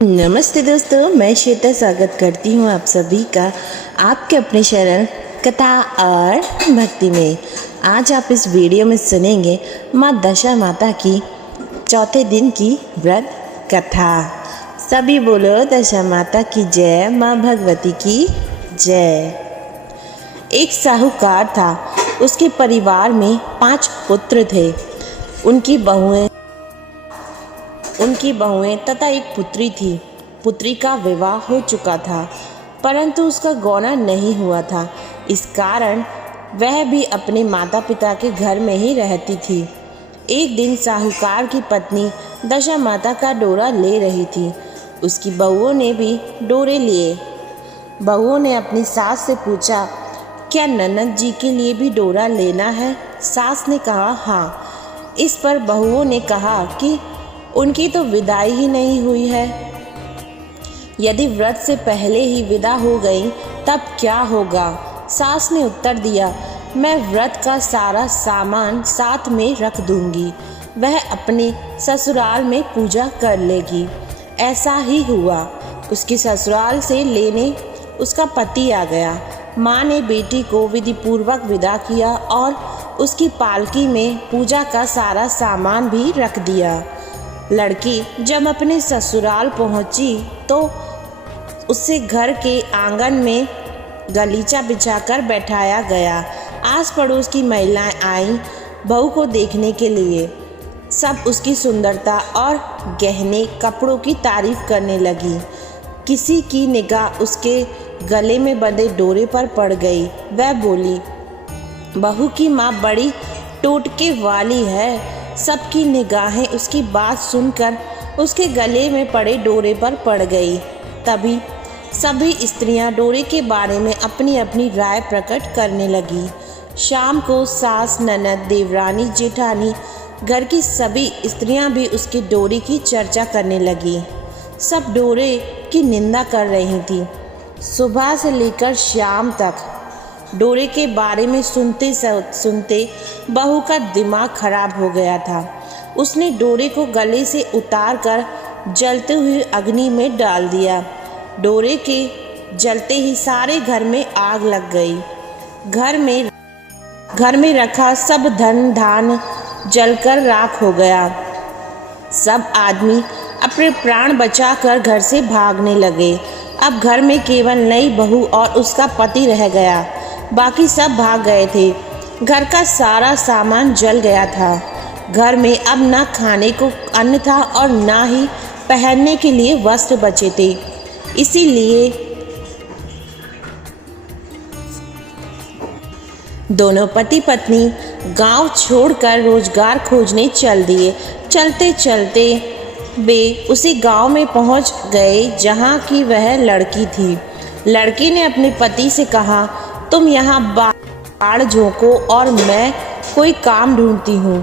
नमस्ते दोस्तों, मैं श्वेता स्वागत करती हूँ आप सभी का आपके अपने चैनल कथा और भक्ति में। आज आप इस वीडियो में सुनेंगे माँ दशा माता की चौथे दिन की व्रत कथा। सभी बोलो दशा माता की जय, माँ भगवती की जय। एक साहूकार था, उसके परिवार में 5 पुत्र थे। उनकी बहुएं तथा एक पुत्री थी। पुत्री का विवाह हो चुका था, परंतु उसका गौना नहीं हुआ था। इस कारण वह भी अपने माता पिता के घर में ही रहती थी। एक दिन साहूकार की पत्नी दशा माता का डोरा ले रही थी। उसकी बहुओं ने भी डोरे लिए। बहुओं ने अपनी सास से पूछा, क्या ननद जी के लिए भी डोरा लेना है? सास ने कहा हाँ। इस पर बहुओं ने कहा कि उनकी तो विदाई ही नहीं हुई है। यदि व्रत से पहले ही विदा हो गई तब क्या होगा? सास ने उत्तर दिया, मैं व्रत का सारा सामान साथ में रख दूंगी, वह अपने ससुराल में पूजा कर लेगी। ऐसा ही हुआ। उसके ससुराल से लेने उसका पति आ गया। माँ ने बेटी को विधि पूर्वक विदा किया और उसकी पालकी में पूजा का सारा सामान भी रख दिया। लड़की जब अपने ससुराल पहुंची तो उसे घर के आंगन में गलीचा बिछाकर बैठाया गया। आस पड़ोस की महिलाएं आईं बहू को देखने के लिए। सब उसकी सुंदरता और गहने कपड़ों की तारीफ करने लगी। किसी की निगाह उसके गले में बंधे डोरे पर पड़ गई। वह बोली, बहू की माँ बड़ी टोटके वाली है। सबकी निगाहें उसकी बात सुनकर उसके गले में पड़े डोरे पर पड़ गई। तभी सभी स्त्रियां डोरे के बारे में अपनी अपनी राय प्रकट करने लगी। शाम को सास, ननद, देवरानी, जेठानी, घर की सभी स्त्रियां भी उसके डोरे की चर्चा करने लगी। सब डोरे की निंदा कर रही थी। सुबह से लेकर शाम तक डोरे के बारे में सुनते सुनते बहू का दिमाग खराब हो गया था। उसने डोरे को गले से उतार कर जलते हुए अग्नि में डाल दिया। डोरे के जलते ही सारे घर में आग लग गई। घर में रखा सब धन धान जलकर राख हो गया। सब आदमी अपने प्राण बचाकर घर से भागने लगे। अब घर में केवल नई बहू और उसका पति रह गया। बाकी सब भाग गए थे। घर का सारा सामान जल गया था। घर में अब न खाने को अन्न था और न ही पहनने के लिए वस्त्र बचे थे। इसीलिए दोनों पति पत्नी गांव छोड़कर रोजगार खोजने चल दिए। चलते चलते वे उसी गांव में पहुंच गए जहां की वह लड़की थी। लड़की ने अपने पति से कहा, तुम यहाँ बाड़ झोंको और मैं कोई काम ढूंढती हूँ।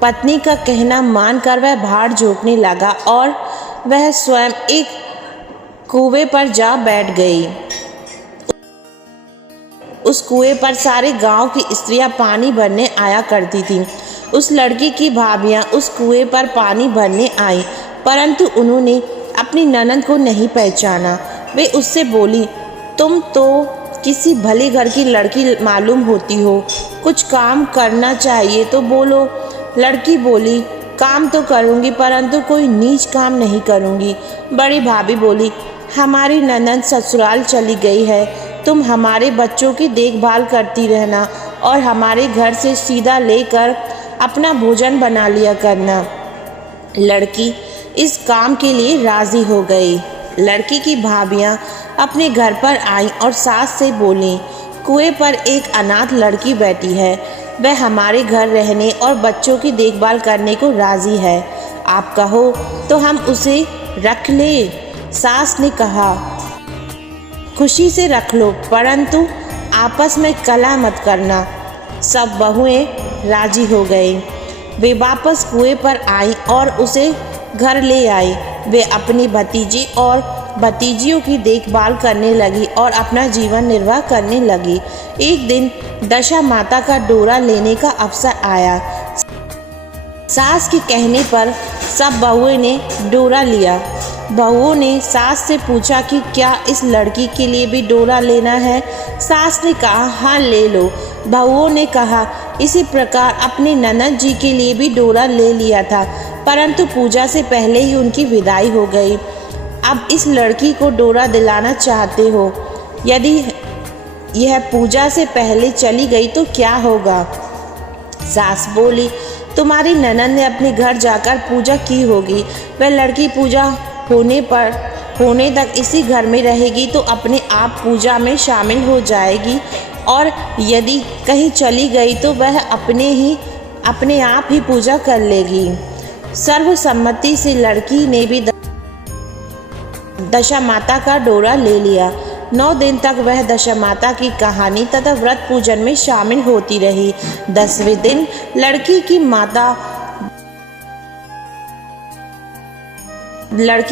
पत्नी का कहना मानकर वह भाड़ झोंकने लगा और वह स्वयं एक कुएं पर जा बैठ गई। उस कुएं पर सारे गांव की स्त्रियां पानी भरने आया करती थीं। उस लड़की की भाभियां उस कुएं पर पानी भरने आईं, परंतु उन्होंने अपनी ननद को नहीं पहचाना। वे उससे बोली, तुम तो किसी भले घर की लड़की मालूम होती हो, कुछ काम करना चाहिए तो बोलो। लड़की बोली, काम तो करूँगी परंतु कोई नीच काम नहीं करूँगी। बड़ी भाभी बोली, हमारी ननद ससुराल चली गई है, तुम हमारे बच्चों की देखभाल करती रहना और हमारे घर से सीधा लेकर अपना भोजन बना लिया करना। लड़की इस काम के लिए राजी हो गई। लड़की की भाभियाँ अपने घर पर आईं और सास से बोलीं, कुएं पर एक अनाथ लड़की बैठी है, वह हमारे घर रहने और बच्चों की देखभाल करने को राजी है। आप कहो तो हम उसे रख ले। सास ने कहा, खुशी से रख लो, परंतु आपस में कलह मत करना। सब बहुएं राजी हो गई। वे वापस कुएं पर आईं और उसे घर ले आई। वे अपनी भतीजी और भतीजियों की देखभाल करने लगी और अपना जीवन निर्वाह करने लगी। एक दिन दशा माता का डोरा लेने का अवसर आया। सास के कहने पर सब बहुएं ने डोरा लिया। बहुओं ने सास से पूछा कि क्या इस लड़की के लिए भी डोरा लेना है। सास ने कहा हाँ ले लो। बहुओं ने कहा इसी प्रकार अपनी ननद जी के लिए भी डोरा ले लिया था, परंतु पूजा से पहले ही उनकी विदाई हो गई। अब इस लड़की को डोरा दिलाना चाहते हो, यदि यह पूजा से पहले चली गई तो क्या होगा। सास बोली तुम्हारी ननद ने अपने घर जाकर पूजा की होगी, वह लड़की पूजा होने तक इसी घर में रहेगी तो अपने आप पूजा में शामिल हो जाएगी, और यदि कहीं चली गई तो वह अपने आप ही पूजा कर लेगी। सर्वसम्मति से लड़की ने भी दशा माता का डोरा ले लिया। 9 दिन तक वह दशा माता की कहानी तथा व्रत पूजन में शामिल होती रही। 10वें दिन लड़की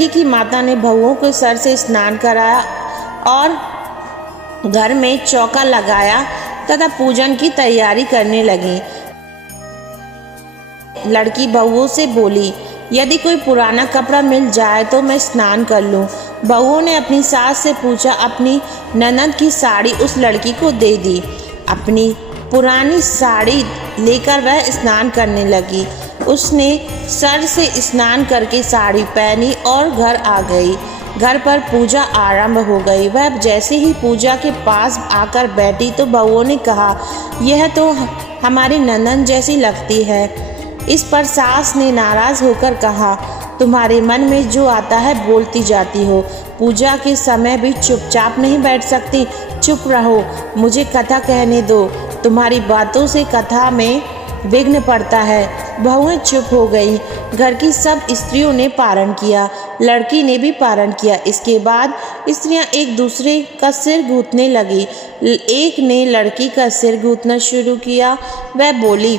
की माता ने बहुओं को सर से स्नान कराया और घर में चौका लगाया तथा पूजन की तैयारी करने लगी। लड़की बहुओं से बोली यदि कोई पुराना कपड़ा मिल जाए तो मैं स्नान कर लूं। बहुओं ने अपनी सास से पूछा, अपनी ननद की साड़ी उस लड़की को दे दी। अपनी पुरानी साड़ी लेकर वह स्नान करने लगी। उसने सर से स्नान करके साड़ी पहनी और घर आ गई। घर पर पूजा आरंभ हो गई। वह जैसे ही पूजा के पास आकर बैठी तो बहुओं ने कहा यह तो हमारी ननद जैसी लगती है। इस पर सास ने नाराज होकर कहा तुम्हारे मन में जो आता है बोलती जाती हो, पूजा के समय भी चुपचाप नहीं बैठ सकती। चुप रहो, मुझे कथा कहने दो, तुम्हारी बातों से कथा में विघ्न पड़ता है। बहुएं चुप हो गई। घर की सब स्त्रियों ने पारण किया, लड़की ने भी पारण किया। इसके बाद स्त्रियां एक दूसरे का सिर गूंथने लगी। एक ने लड़की का सिर गूंथना शुरू किया। वह बोली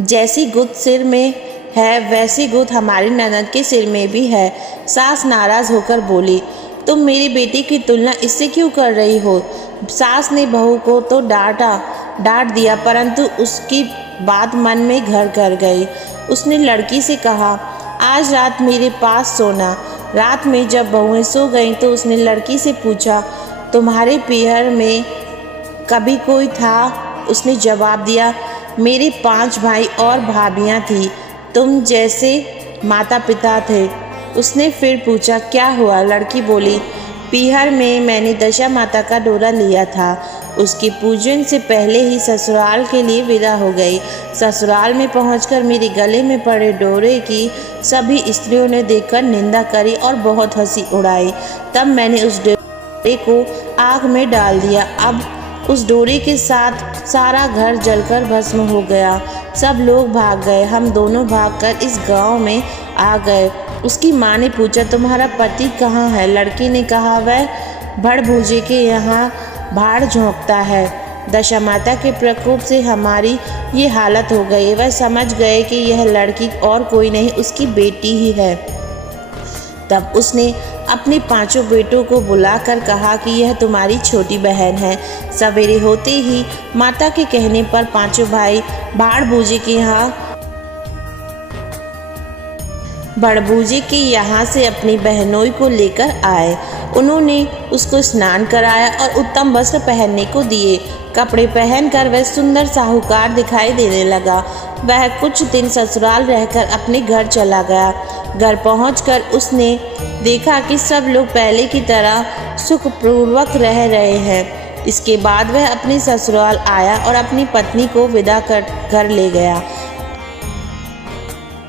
जैसी गुत्थ सिर में है वैसी गुत्थ हमारी ननद के सिर में भी है। सास नाराज होकर बोली तुम मेरी बेटी की तुलना इससे क्यों कर रही हो। सास ने बहू को तो डांट दिया, परंतु उसकी बात मन में घर कर गई। उसने लड़की से कहा आज रात मेरे पास सोना। रात में जब बहुएं सो गईं तो उसने लड़की से पूछा तुम्हारे पीहर में कभी कोई था। उसने जवाब दिया मेरे 5 भाई और भाभियां थी, तुम जैसे माता पिता थे। उसने फिर पूछा क्या हुआ। लड़की बोली पीहर में मैंने दशा माता का डोरा लिया था, उसके पूजन से पहले ही ससुराल के लिए विदा हो गई। ससुराल में पहुंचकर मेरे गले में पड़े डोरे की सभी स्त्रियों ने देखकर निंदा करी और बहुत हंसी उड़ाई। तब मैंने उस डोरे को आग में डाल दिया। अब उस डोरे के साथ सारा घर जलकर भस्म हो गया। सब लोग भाग गए। हम दोनों भागकर इस गांव में आ गए। उसकी माँ ने पूछा तुम्हारा पति कहाँ है। लड़की ने कहा वह भड़भूजे के यहाँ भाड़ झोंकता है। दशा माता के प्रकोप से हमारी ये हालत हो गई। वह समझ गए कि यह लड़की और कोई नहीं उसकी बेटी ही है। तब उसने अपने 5 बेटों को बुलाकर कहा कि यह तुम्हारी छोटी बहन है। सवेरे होते ही माता के कहने पर 5 भाई भड़भूजे के यहाँ से अपनी बहनोई को लेकर आए। उन्होंने उसको स्नान कराया और उत्तम वस्त्र पहनने को दिए। कपड़े पहनकर वह सुंदर साहूकार दिखाई देने लगा। वह कुछ दिन ससुराल रहकर अपने घर चला गया। घर पहुंचकर उसने देखा कि सब लोग पहले की तरह सुखपूर्वक रह रहे हैं। इसके बाद वह अपने ससुराल आया और अपनी पत्नी को विदा कर घर ले गया।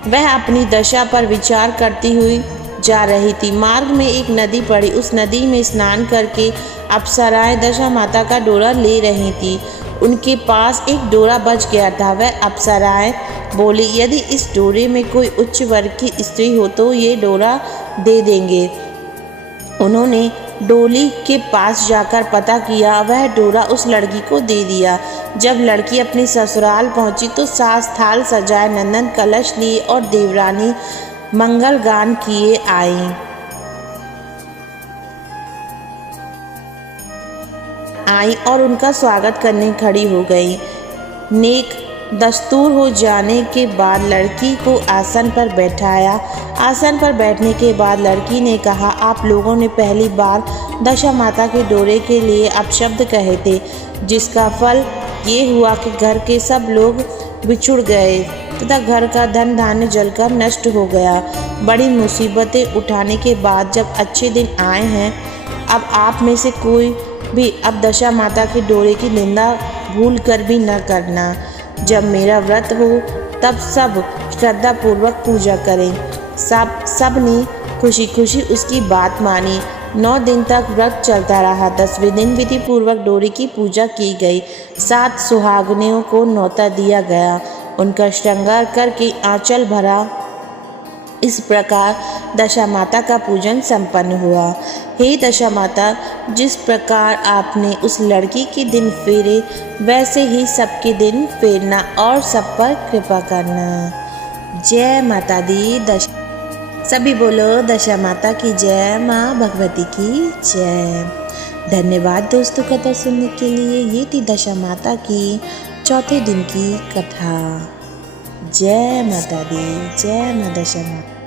वह अपनी दशा पर विचार करती हुई जा रही थी। मार्ग में एक नदी पड़ी। उस नदी में स्नान करके अप्सराएं दशा माता का डोरा ले रही थी। उनके पास एक डोरा बच गया था। वह अप्सराएं बोली यदि इस डोरे में कोई उच्च वर्ग की स्त्री हो तो ये डोरा दे देंगे। उन्होंने डोली के पास जाकर पता किया। वह डोरा उस लड़की को दे दिया। जब लड़की अपने ससुराल पहुंची तो सास थाल सजाए, नंदन कलश लिए और देवरानी मंगल गान किए आई और उनका स्वागत करने खड़ी हो गई। नेक दस्तूर हो जाने के बाद लड़की को आसन पर बैठाया। आसन पर बैठने के बाद लड़की ने कहा, आप लोगों ने पहली बार दशा माता के डोरे के लिए अपशब्द कहे थे, जिसका फल ये हुआ कि घर के सब लोग बिछुड़ गए तथा घर का धन धान्य जलकर नष्ट हो गया। बड़ी मुसीबतें उठाने के बाद जब अच्छे दिन आए हैं, अब आप में से कोई भी अब दशा माता के डोरे की निंदा भूल कर भी न करना। जब मेरा व्रत हो तब सब श्रद्धापूर्वक पूजा करें। सब ने खुशी खुशी उसकी बात मानी। 9 दिन तक व्रत चलता रहा। 10वें दिन विधि पूर्वक डोरी की पूजा की गई। 7 सुहागनियों को न्योता दिया गया। उनका श्रृंगार करके आंचल भरा। इस प्रकार दशा माता का पूजन संपन्न हुआ। हे दशा माता, जिस प्रकार आपने उस लड़की के दिन फेरे, वैसे ही सबके दिन फेरना और सब पर कृपा करना। जय माता दी। सभी बोलो दशा माता की जय, माँ भगवती की जय। धन्यवाद दोस्तों कथा सुनने के लिए। ये थी दशा माता की चौथे दिन की कथा। जय माता दी, जय माँ दशा माता।